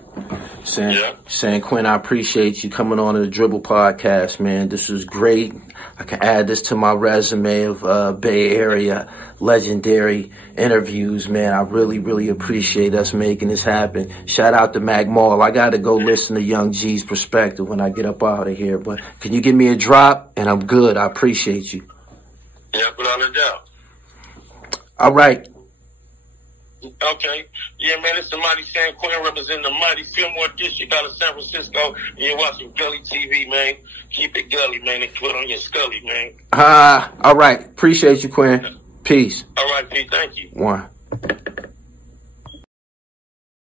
San Quinn, I appreciate you coming on to the Dribble podcast, man. This was great. I can add this to my resume of Bay Area legendary interviews, man. I really, really appreciate us making this happen. Shout out to Mac Mall. I got to go listen to Young G's perspective when I get up out of here. But can you give me a drop? And I'm good. I appreciate you. Yeah, without a doubt. All right. Okay. Yeah, man, it's the Mighty San Quinn representing the mighty Fillmore district out of San Francisco. And you're watching Gully TV, man. Keep it gully, man, and put on your scully, man. All right. Appreciate you, Quinn. Peace. All right, Pete. Thank you. One.